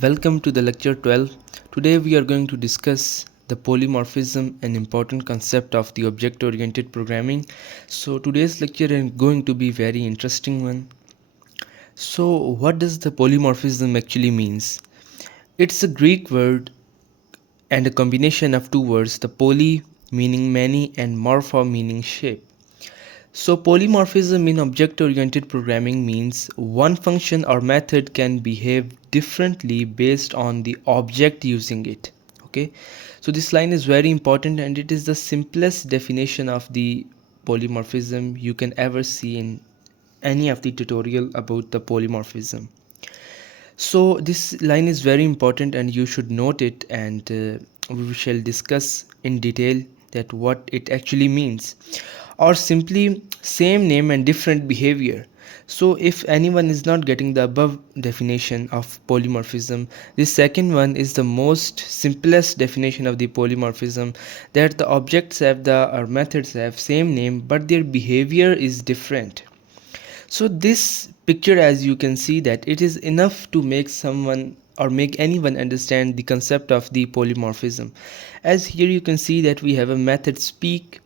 Welcome to the lecture 12. Today we are going to discuss the polymorphism, an important concept of the object-oriented programming. So today's lecture is going to be very interesting one. So what does the polymorphism actually means? It's a Greek word and a combination of two words, the poly meaning many and morpho meaning shape. So polymorphism in object-oriented programming means one function or method can behave differently based on the object using it. Okay, so this line is very important and it is the simplest definition of the polymorphism you can ever see in any of the tutorial about the polymorphism. So this line is very important and you should note it, and we shall discuss in detail that what it actually means, or simply same name and different behavior. So if anyone is not getting the above definition of polymorphism, this second one is the most simplest definition of the polymorphism, that the objects have the or methods have same name but their behavior is different. So this picture, as you can see, that it is enough to make someone or make anyone understand the concept of the polymorphism. As here you can see that we have a method speak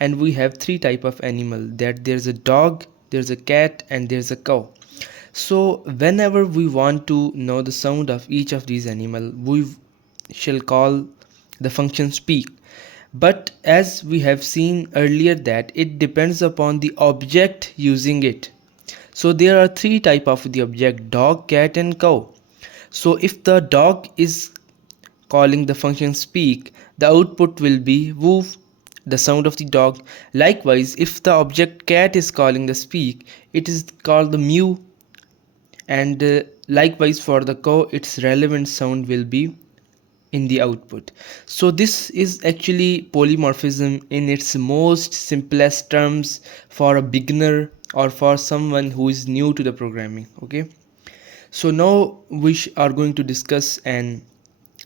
and we have three type of animal, that there's a dog, there's a cat and there's a cow. So whenever we want to know the sound of each of these animal, we shall call the function speak. But as we have seen earlier that it depends upon the object using it. So there are three type of the object: dog, cat and cow. So if the dog is calling the function speak, the output will be woof, the sound of the dog. Likewise, if the object cat is calling the speak, it is called the mew, and likewise for the cow, its relevant sound will be in the output. So this is actually polymorphism in its most simplest terms for a beginner or for someone who is new to the programming. Okay, so now we are going to discuss an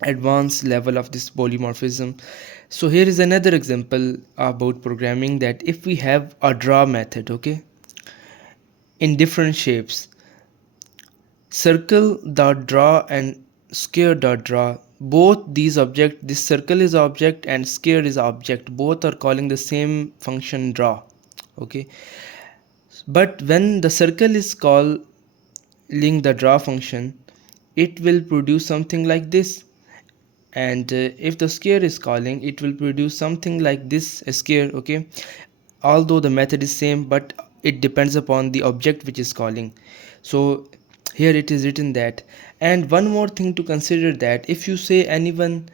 advanced level of this polymorphism. So here is another example about programming, that if we have a draw method, okay, in different shapes, circle dot draw and square dot draw, both these object, this circle is object and square is object, both are calling the same function draw. Okay, but when the circle is calling the draw function, it will produce something like this, and if the square is calling, it will produce something like this, a square. Okay, although the method is same, but it depends upon the object which is calling. So here it is written that. And one more thing to consider, that if you say anyone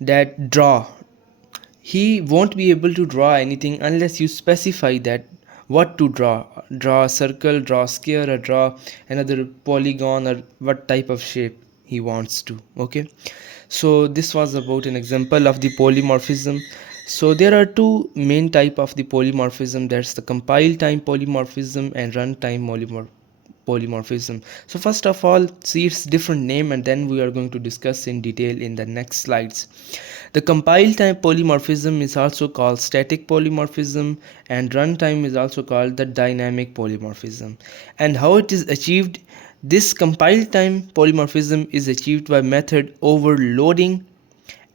that draw, he won't be able to draw anything unless you specify that what to draw a circle, draw a square, or draw another polygon, or what type of shape he wants to. Okay, so this was about an example of the polymorphism. So there are two main type of the polymorphism, that's the compile time polymorphism and runtime polymorphism. So first of all, see its different name, and then we are going to discuss in detail in the next slides. The compile time polymorphism is also called static polymorphism, and runtime is also called the dynamic polymorphism. And how it is achieved? This compile time polymorphism is achieved by method overloading,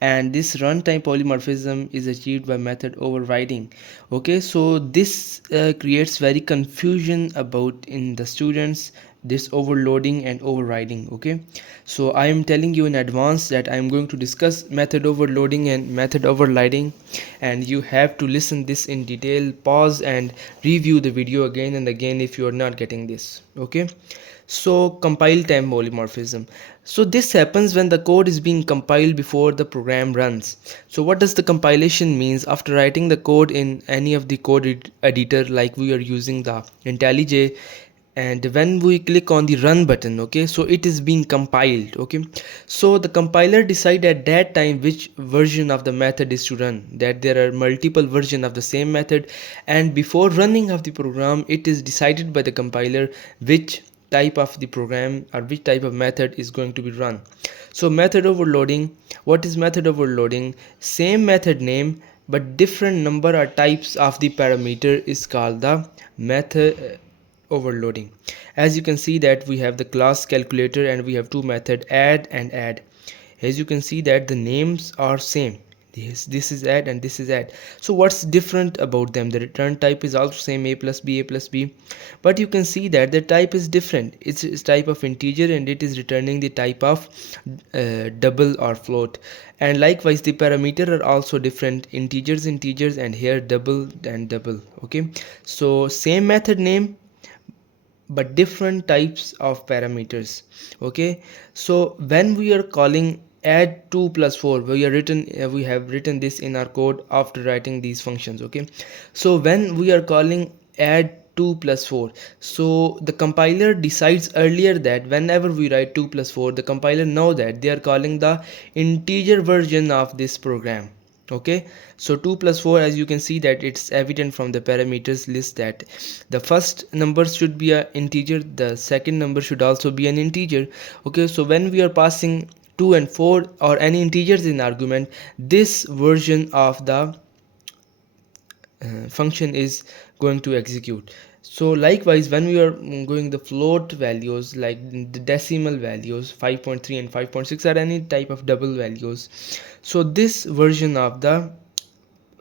and this runtime polymorphism is achieved by method overriding. Okay, so this creates very confusion about in the students, this overloading and overriding. Okay, so I am telling you in advance that I am going to discuss method overloading and method overriding, and you have to listen this in detail, pause and review the video again and again if you are not getting this. Okay, so compile time polymorphism. So this happens when the code is being compiled before the program runs. So what does the compilation means? After writing the code in any of the code editor, like we are using the IntelliJ, and when we click on the run button, okay, so it is being compiled. Okay, so the compiler decide at that time which version of the method is to run, that there are multiple version of the same method, and before running of the program, it is decided by the compiler which type of the program or which type of method is going to be run. So method overloading, what is method overloading? Same method name but different number or types of the parameter is called the method overloading. As you can see that we have the class calculator and we have two methods, add and add. As you can see that the names are same. This is add and this is add. So what's different about them? The return type is also same, a plus b, a plus b, but you can see that the type is different. It's type of integer and it is returning the type of double or float. And likewise the parameter are also different, integers and here double and double. Okay, so same method name but different types of parameters. Okay, so when we are calling add 2 plus 4, we have written this in our code after writing these functions. Okay, so when we are calling add 2 plus 4, so the compiler decides earlier that whenever we write 2 plus 4, the compiler know that they are calling the integer version of this program. Okay, so 2 plus 4, as you can see that it's evident from the parameters list that the first number should be an integer, the second number should also be an integer. Okay, so when we are passing 2 and 4 or any integers in argument, this version of the function is going to execute. So likewise when we are going the float values like the decimal values 5.3 and 5.6 or any type of double values, so this version of the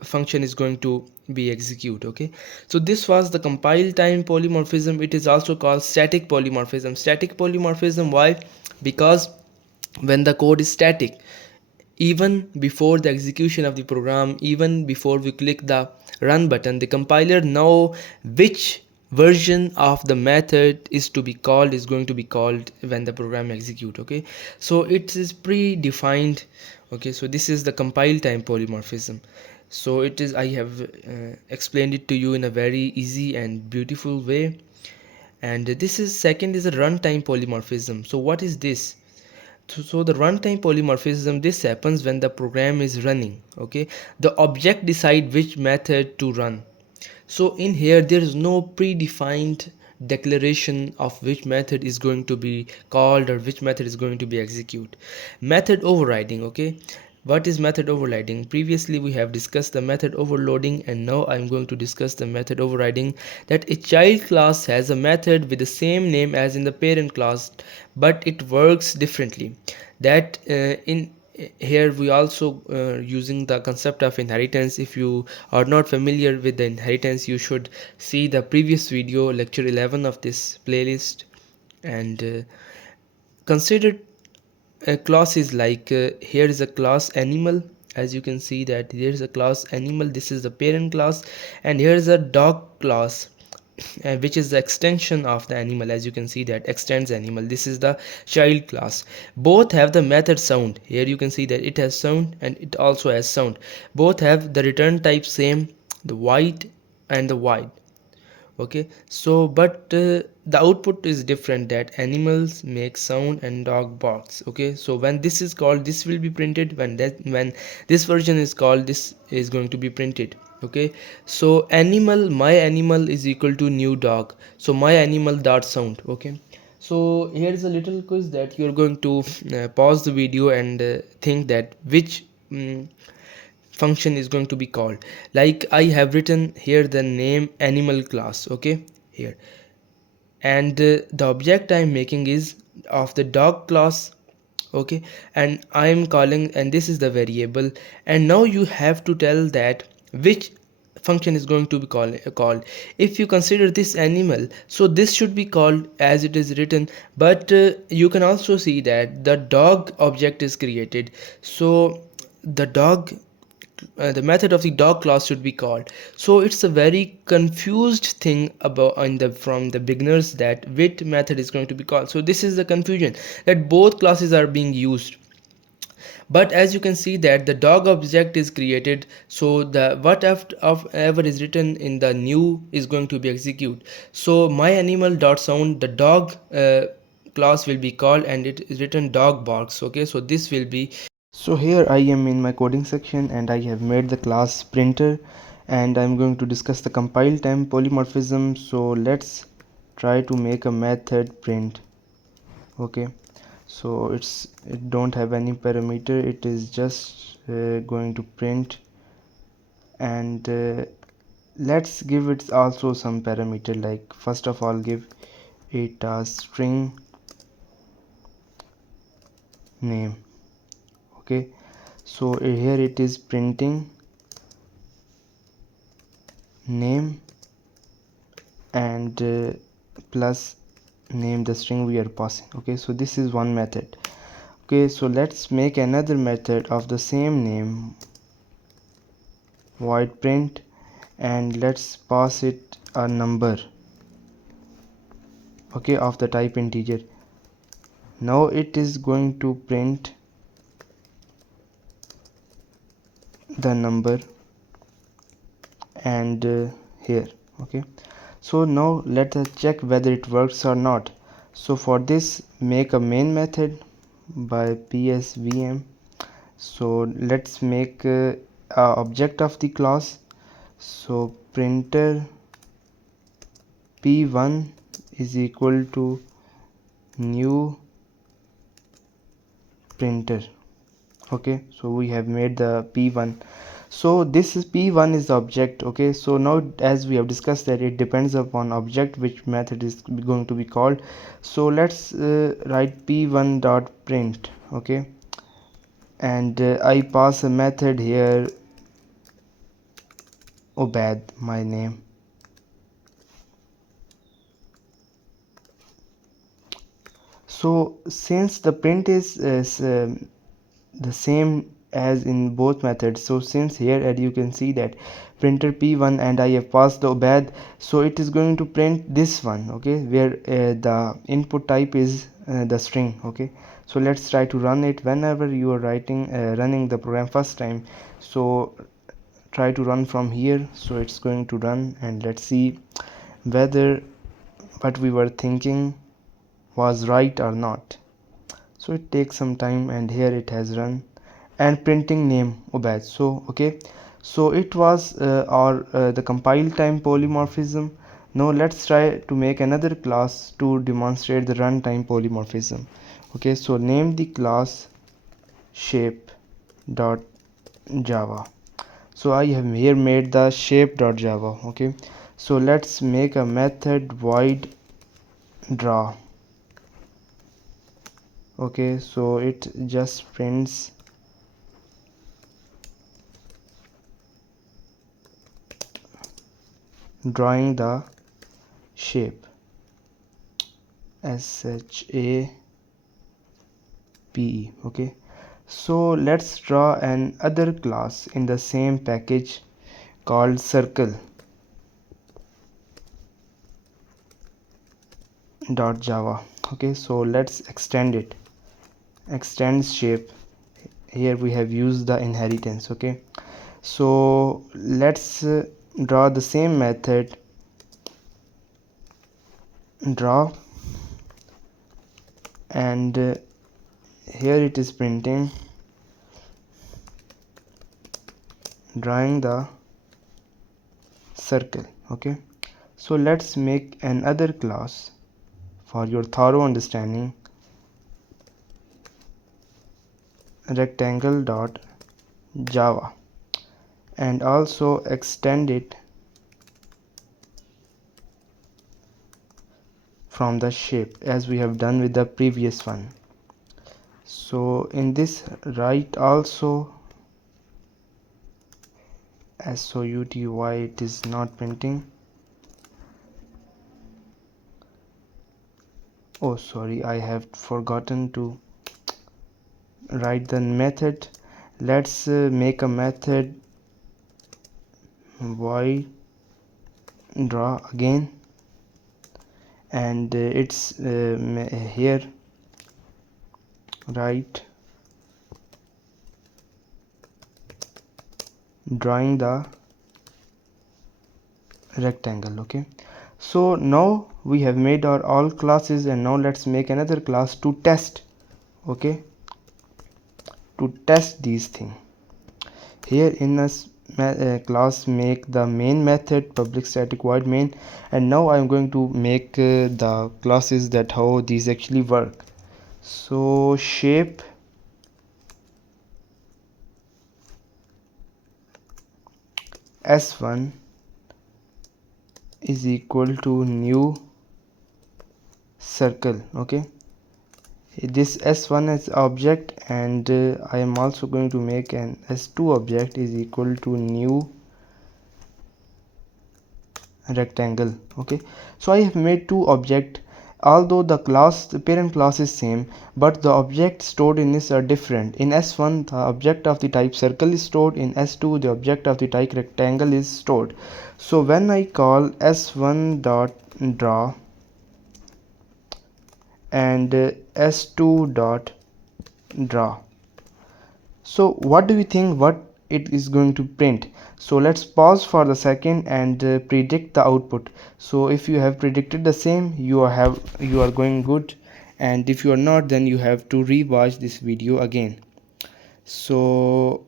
function is going to be execute. Okay, so this was the compile time polymorphism. It is also called static polymorphism. Static polymorphism, why? Because when the code is static, even before the execution of the program, even before we click the run button, the compiler know which version of the method is to be called, is going to be called when the program execute. Okay, so it is predefined. Okay, so this is the compile time polymorphism. So it is, I have explained it to you in a very easy and beautiful way. And this is second is a runtime polymorphism. So what is this? So the runtime polymorphism, this happens when the program is running. Okay, the object decide which method to run. So in here there is no predefined declaration of which method is going to be called or which method is going to be executed. Method overriding. Okay, what is method overriding? Previously we have discussed the method overloading, and now I'm going to discuss the method overriding. That a child class has a method with the same name as in the parent class, but it works differently. That in here we also using the concept of inheritance. If you are not familiar with the inheritance, you should see the previous video, lecture 11 of this playlist. And consider a class is like here is a class animal. As you can see that there is a class animal, this is the parent class, and here is a dog class which is the extension of the animal. As you can see that extends animal, this is the child class. Both have the method sound. Here you can see that it has sound and it also has sound. Both have the return type same, the white and the white. Okay, so but the output is different, that animals make sound and dog barks. Okay, so when this is called, this will be printed. When this version is called, this is going to be printed. Okay, so animal, my animal is equal to new dog, so my animal dot sound. Okay, so here's a little quiz that you're going to pause the video and think that which function is going to be called. Like I have written here the name animal class. Okay, here, and the object I'm making is of the dog class. Okay, and I'm calling, and this is the variable, and now you have to tell that which function is going to be called. If you consider this animal, so this should be called as it is written, but you can also see that the dog object is created, so the dog the method of the dog class should be called. So it's a very confused thing about in the from the beginners, that which method is going to be called. So this is the confusion, that both classes are being used. But as you can see that the dog object is created, so the whatever is written in the new is going to be executed. So my animal dot sound, the dog class will be called, and it is written dog barks. Okay, so this will be, so here I am in my coding section and I have made the class printer, and I'm going to discuss the compile time polymorphism. So let's try to make a method print. Okay, so it don't have any parameter, it is just going to print, and let's give it also some parameter. Like first of all give it a string name. Okay, so here it is printing name and plus name, the string we are passing. Okay, so this is one method. Okay, so let's make another method of the same name, void print, and let's pass it a number, okay, of the type integer. Now it is going to print the number and here. Okay, so now let us check whether it works or not. So for this, make a main method by psvm. So let's make a object of the class. So printer p1 is equal to new printer. Okay, so we have made the p1. So this is p1 is the object. Okay, so now as we have discussed that it depends upon object which method is going to be called. So let's write p1 dot print. Okay, and I pass a method here, Obad, my name. So since the print is the same as in both methods, so since here as you can see that printer p1 and I have passed the Obad, so it is going to print this one. Okay, where the input type is the string. Okay, so let's try to run it. Whenever you are running the program first time, so try to run from here. So it's going to run, and let's see whether what we were thinking was right or not. So it takes some time, and here it has run and printing name Obad. So okay, so it was the compile time polymorphism. Now let's try to make another class to demonstrate the runtime polymorphism. Okay, so name the class shape dot java. So I have here made the shape dot java. Okay, so let's make a method void draw. Okay, so it just prints drawing the shape, shape. Okay, so let's draw an other class in the same package called circle dot java. Okay, so let's extend it, extends shape. Here we have used the inheritance. Okay, so let's draw the same method, draw, and here it is printing drawing the circle. Okay, so let's make another class for your thorough understanding, rectangle dot java, and also extend it from the shape as we have done with the previous one. So in this write also SOUT. Why it is not printing? Oh sorry, I have forgotten to write the method. Let's make a method void draw again, and it's here write drawing the rectangle. Okay, so now we have made our all classes, and now let's make another class to test. Okay, to test these things. Here in this class make the main method public static void main, and now I'm going to make the classes that how these actually work. So shape s1 is equal to new circle. Okay, this s1 is object, and I am also going to make an s2 object is equal to new rectangle. Okay, so I have made two object, although the parent class is same, but the object stored in this are different. In s1 the object of the type circle is stored, in s2 the object of the type rectangle is stored. So when I call s1 dot draw and s2 dot draw, so what do you think what it is going to print? So let's pause for the second and predict the output. So if you have predicted the same, you are going good, and if you are not, then you have to rewatch this video again. So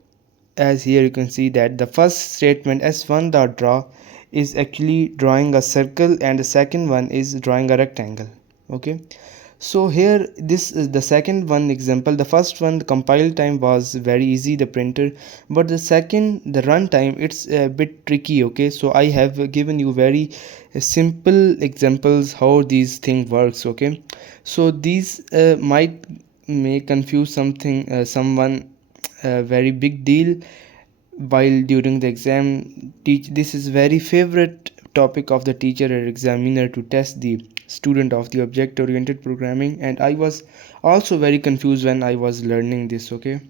as here you can see that the first statement s1 dot draw is actually drawing a circle, and the second one is drawing a rectangle. Okay, so here this is the second one example. The first one, the compile time was very easy, the printer, but the second, the run time, it's a bit tricky. Okay, so I have given you very simple examples how these thing works. Okay, so these might may confuse someone a very big deal while during the exam. This is very favorite topic of the teacher or examiner to test the student of the object oriented programming, and I was also very confused when I was learning this. Okay,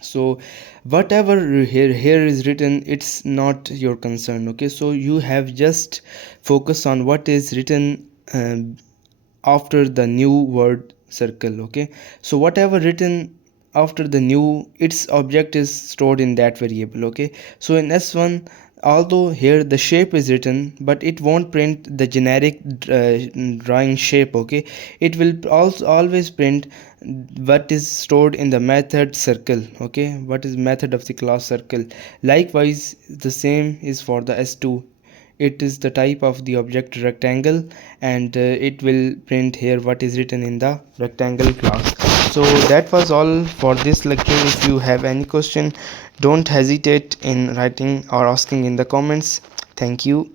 so whatever here is written, it's not your concern. Okay, so you have just focus on what is written after the new word circle. Okay, so whatever written after the new, its object is stored in that variable. Okay, so in s1, although here the shape is written, but it won't print the generic drawing shape. Okay, it will also always print what is stored in the method circle. Okay, what is method of the class circle. Likewise the same is for the s2. It is the type of the object rectangle, and it will print here what is written in the rectangle class. So that was all for this lecture. If you have any question, don't hesitate in writing or asking in the comments. Thank you.